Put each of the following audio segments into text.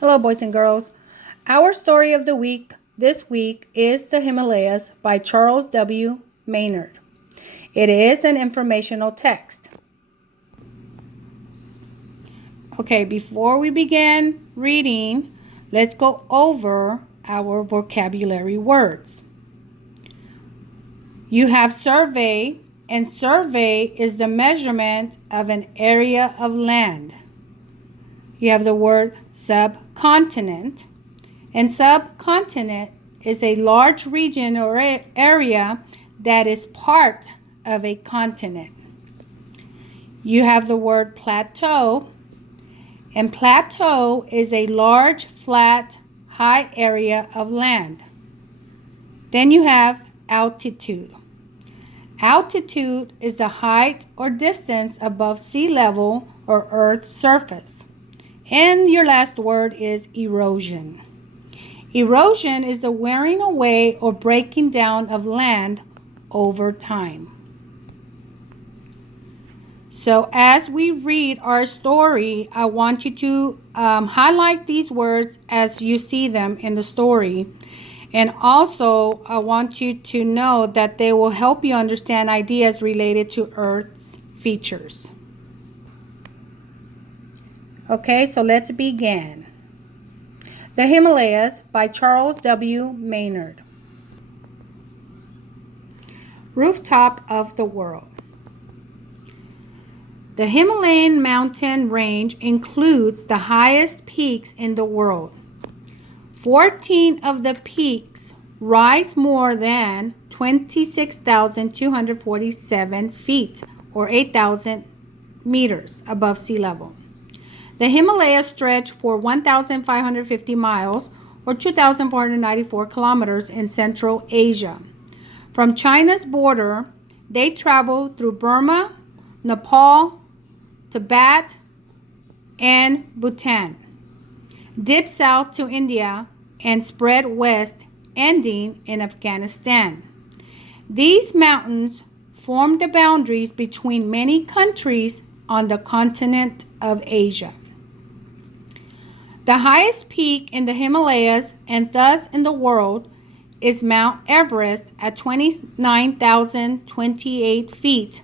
Hello, boys and girls. Our story of the week this week is The Himalayas by Charles W. Maynard. It is an informational text. Okay, before we begin reading, let's go over our vocabulary words. You have survey, and survey is the measurement of an area of land. You have the word subcontinent, and subcontinent is a large region or area that is part of a continent. You have the word plateau, and plateau is a large, flat, high area of land. Then you have altitude. Altitude is the height or distance above sea level or Earth's surface. And your last word is erosion. Erosion is the wearing away or breaking down of land over time. So as we read our story, I want you to highlight these words as you see them in the story. And also, I want you to know that they will help you understand ideas related to Earth's features. Okay, so let's begin. The Himalayas by Charles W. Maynard. Rooftop of the world. The Himalayan mountain range includes the highest peaks in the world. 14 of the peaks rise more than 26,247 feet or 8,000 meters above sea level. The Himalayas stretch for 1,550 miles or 2,494 kilometers in Central Asia. From China's border, they travel through Burma, Nepal, Tibet, and Bhutan, dip south to India, and spread west, ending in Afghanistan. These mountains form the boundaries between many countries on the continent of Asia. The highest peak in the Himalayas, and thus in the world, is Mount Everest at 29,028 feet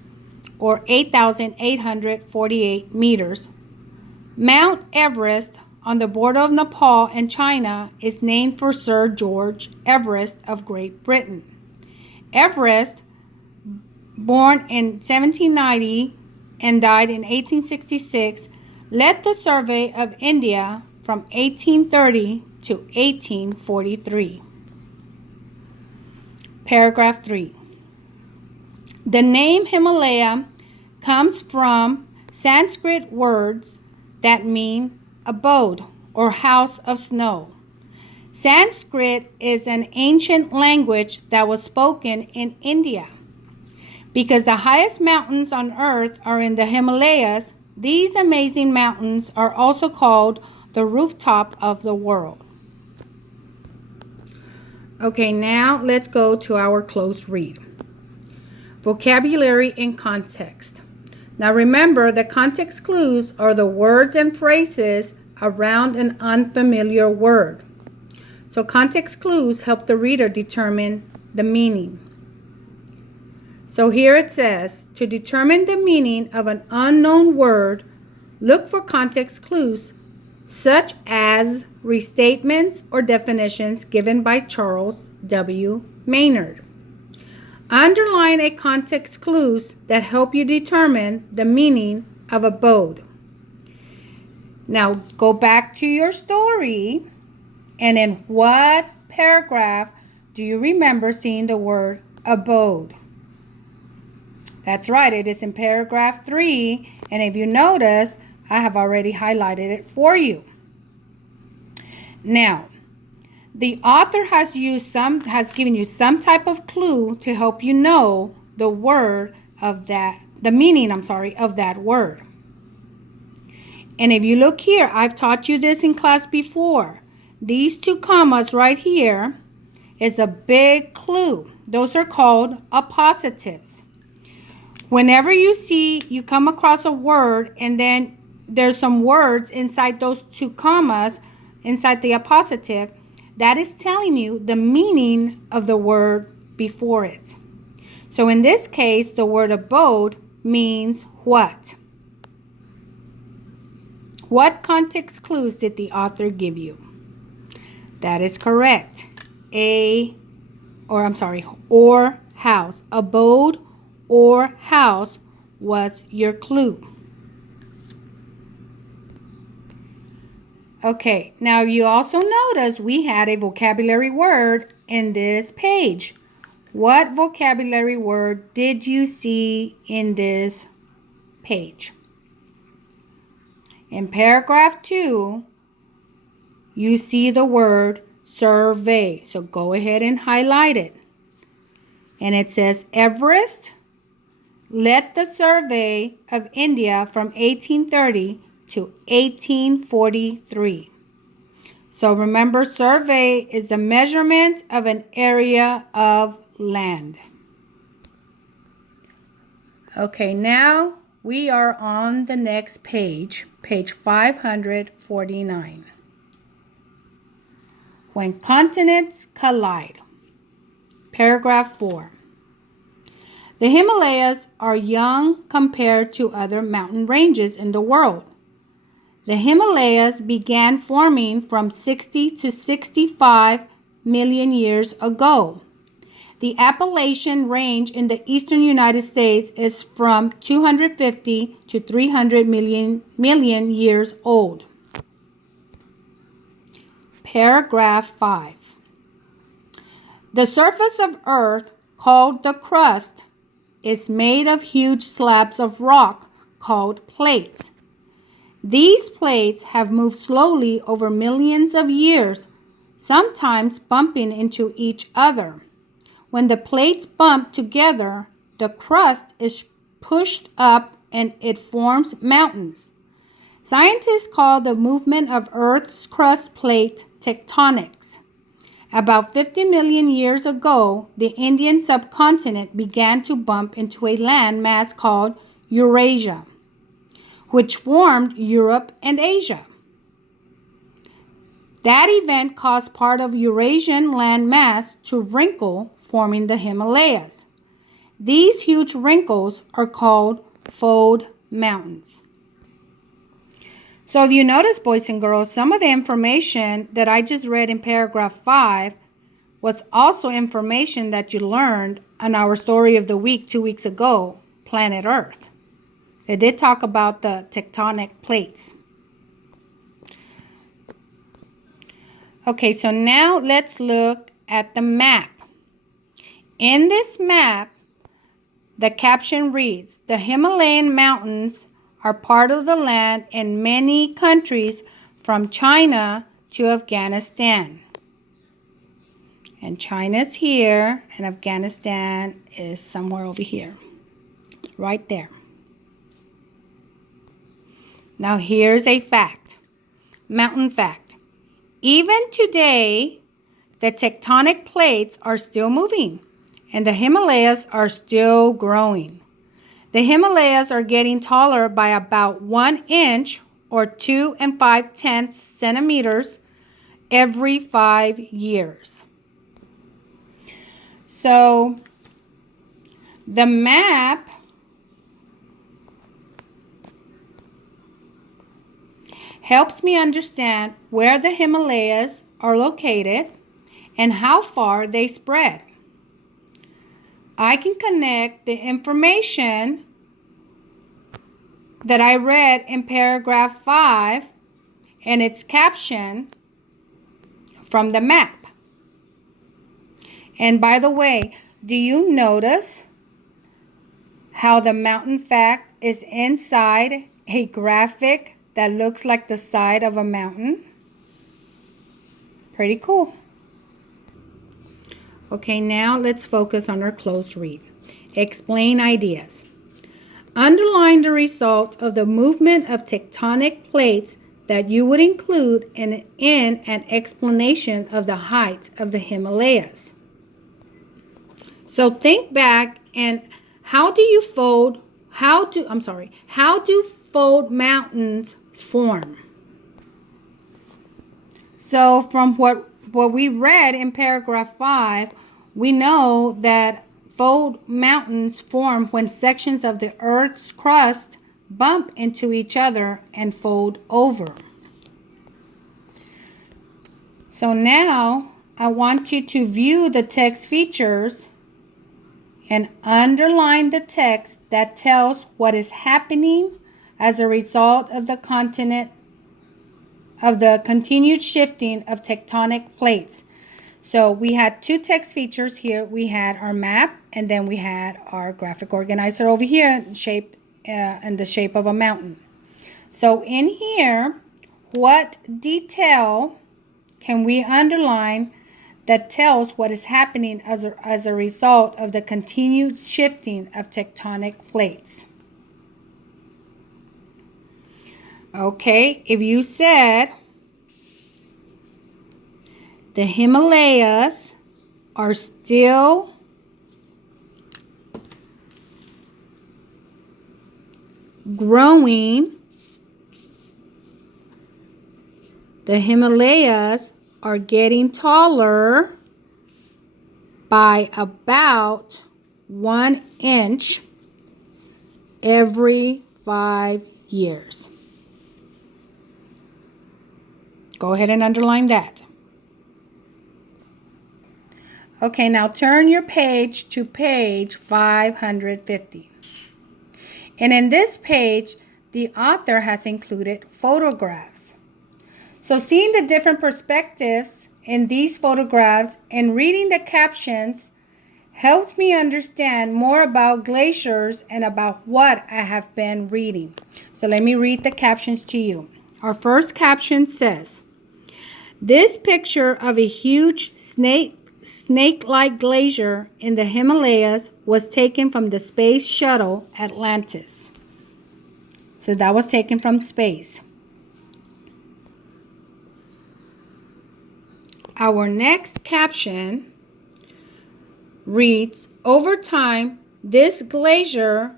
or 8,848 meters. Mount Everest on the border of Nepal and China is named for Sir George Everest of Great Britain. Everest, born in 1790 and died in 1866, led the survey of India from 1830 to 1843. Paragraph 3. The name Himalaya comes from Sanskrit words that mean abode or house of snow. Sanskrit is an ancient language that was spoken in India. Because the highest mountains on earth are in the Himalayas, these amazing mountains are also called the rooftop of the world. Okay, now let's go to our close read. Vocabulary and context. Now remember that context clues are the words and phrases around an unfamiliar word. So context clues help the reader determine the meaning. So here it says, to determine the meaning of an unknown word, look for context clues such as restatements or definitions given by Charles W. Maynard. Underline a context clues that help you determine the meaning of abode. Now go back to your story, and in what paragraph do you remember seeing the word abode? That's right, it is in paragraph 3, and if you notice, I have already highlighted it for you. Now, the author has given you some type of clue to help you know the meaning of that word. And if you look here, I've taught you this in class before. These two commas right here is a big clue. Those are called appositives. Whenever you come across a word and then there's some words inside those two commas, inside the appositive, that is telling you the meaning of the word before it. So in this case, the word abode means what? What context clues did the author give you? That is correct. Or house. Abode or house was your clue. Okay, now you also notice we had a vocabulary word in this page. What vocabulary word did you see in this page? In paragraph 2, you see the word survey. So go ahead and highlight it. And it says, Everest led the survey of India from 1830 to 1843. So remember, survey is the measurement of an area of land. Okay, now we are on the next page, page 549. When continents collide. Paragraph 4. The Himalayas are young compared to other mountain ranges in the world. The Himalayas began forming from 60 to 65 million years ago. The Appalachian Range in the eastern United States is from 250 to 300 million years old. Paragraph 5. The surface of Earth, called the crust, is made of huge slabs of rock called plates. These plates have moved slowly over millions of years, sometimes bumping into each other. When the plates bump together, the crust is pushed up and it forms mountains. Scientists call the movement of Earth's crust plate tectonics. About 50 million years ago, the Indian subcontinent began to bump into a land mass called Eurasia, which formed Europe and Asia. That event caused part of Eurasian land mass to wrinkle, forming the Himalayas. These huge wrinkles are called fold mountains. So if you notice, boys and girls, some of the information that I just read in paragraph 5 was also information that you learned on our story of the week 2 weeks ago, Planet Earth. It did talk about the tectonic plates. Okay, so now let's look at the map. In this map, the caption reads, the Himalayan mountains are part of the land in many countries from China to Afghanistan. And China's here, and Afghanistan is somewhere over here, right there. Now here's a fact, mountain fact. Even today, the tectonic plates are still moving, and the Himalayas are still growing. The Himalayas are getting taller by about 1 inch or 2 5/10 centimeters every 5 years. So the map helps me understand where the Himalayas are located and how far they spread. I can connect the information that I read in paragraph 5 and its caption from the map. And by the way, do you notice how the mountain fact is inside a graphic that looks like the side of a mountain? Pretty cool. Okay, now let's focus on our close read. Explain ideas. Underline the result of the movement of tectonic plates that you would include in an explanation of the height of the Himalayas. So think back and how do fold mountains form? So from what we read in paragraph 5, we know that fold mountains form when sections of the Earth's crust bump into each other and fold over. So now I want you to view the text features and underline the text that tells what is happening as a result of the continued shifting of tectonic plates. So we had two text features here. We had our map, and then we had our graphic organizer over here in the shape of a mountain. So in here, what detail can we underline that tells what is happening as a result of the continued shifting of tectonic plates? Okay, if you said the Himalayas are still growing, the Himalayas are getting taller by about 1 inch every 5 years. Go ahead and underline that. Okay, now turn your page to page 550. And in this page, the author has included photographs. So seeing the different perspectives in these photographs and reading the captions helps me understand more about glaciers and about what I have been reading. So let me read the captions to you. Our first caption says, "This picture of a huge snake-like glacier in the Himalayas was taken from the space shuttle Atlantis." So that was taken from space. Our next caption reads, "Over time, this glacier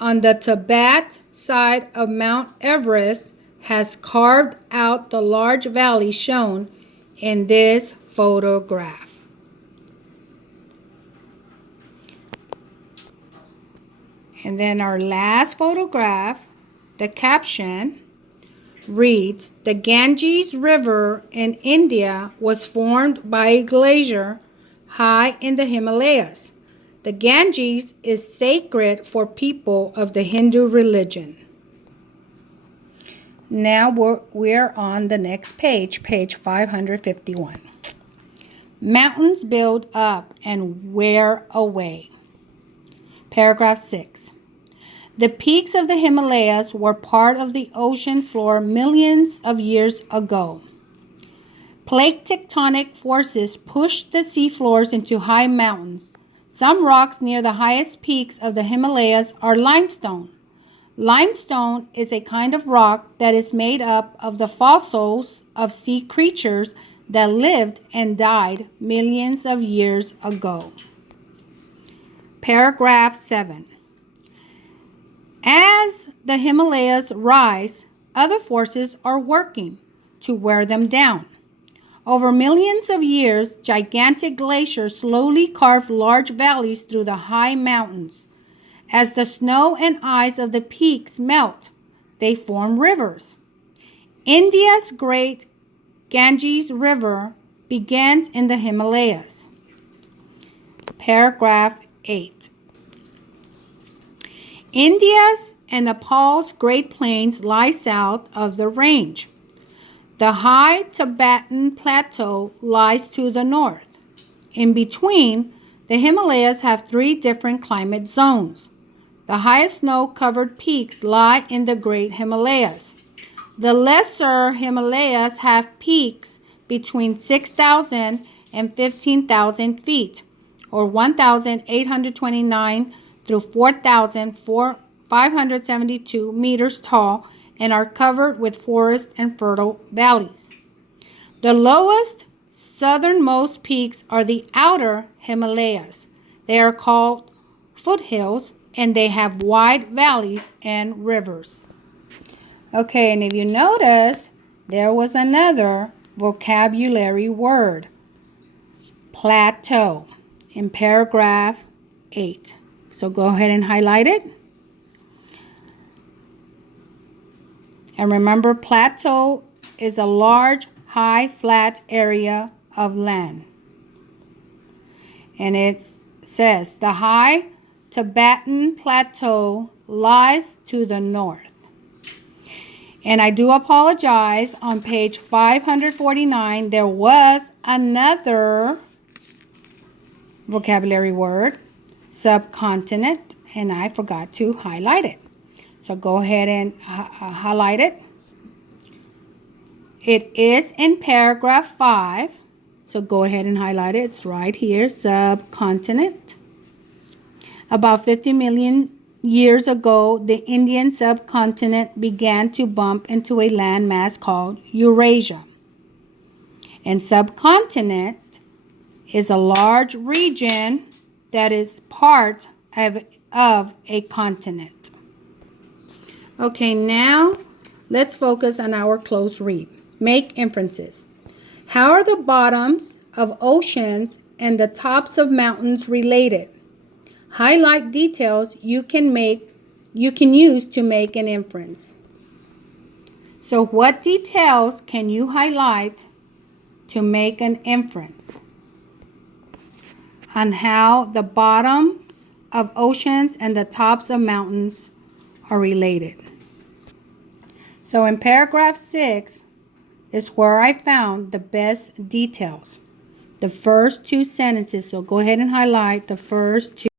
on the Tibet side of Mount Everest has carved out the large valley shown in this photograph." And then our last photograph, the caption reads, "The Ganges River in India was formed by a glacier high in the Himalayas. The Ganges is sacred for people of the Hindu religion." Now we're on the next page, page 551. "Mountains build up and wear away." Paragraph 6. "The peaks of the Himalayas were part of the ocean floor millions of years ago. Plate tectonic forces pushed the seafloors into high mountains. Some rocks near the highest peaks of the Himalayas are limestone. Limestone is a kind of rock that is made up of the fossils of sea creatures that lived and died millions of years ago." Paragraph 7. "As the Himalayas rise, other forces are working to wear them down. Over millions of years, gigantic glaciers slowly carve large valleys through the high mountains. As the snow and ice of the peaks melt, they form rivers. India's great Ganges River begins in the Himalayas." Paragraph 8. "India's and Nepal's Great Plains lie south of the range. The high Tibetan Plateau lies to the north. In between, the Himalayas have 3 different climate zones. The highest snow-covered peaks lie in the Great Himalayas. The lesser Himalayas have peaks between 6,000 and 15,000 feet, or 1,829 through 4,572 meters tall, and are covered with forest and fertile valleys. The lowest southernmost peaks are the outer Himalayas. They are called foothills, and they have wide valleys and rivers." Okay, and if you notice, there was another vocabulary word, plateau, in paragraph 8. So go ahead and highlight it. And remember, plateau is a large, high, flat area of land. And it says, the high Tibetan Plateau lies to the north. And I do apologize, on page 549, there was another vocabulary word, subcontinent, and I forgot to highlight it. So go ahead and highlight it. It is in paragraph 5. So go ahead and highlight it. It's right here, subcontinent. About 50 million years ago, the Indian subcontinent began to bump into a landmass called Eurasia. And subcontinent is a large region that is part of a continent. Okay, now let's focus on our close read. Make inferences. How are the bottoms of oceans and the tops of mountains related? Highlight details you can use to make an inference. So what details can you highlight to make an inference on how the bottoms of oceans and the tops of mountains are related? So in paragraph 6 is where I found the best details. The first two sentences, so go ahead and highlight the first two.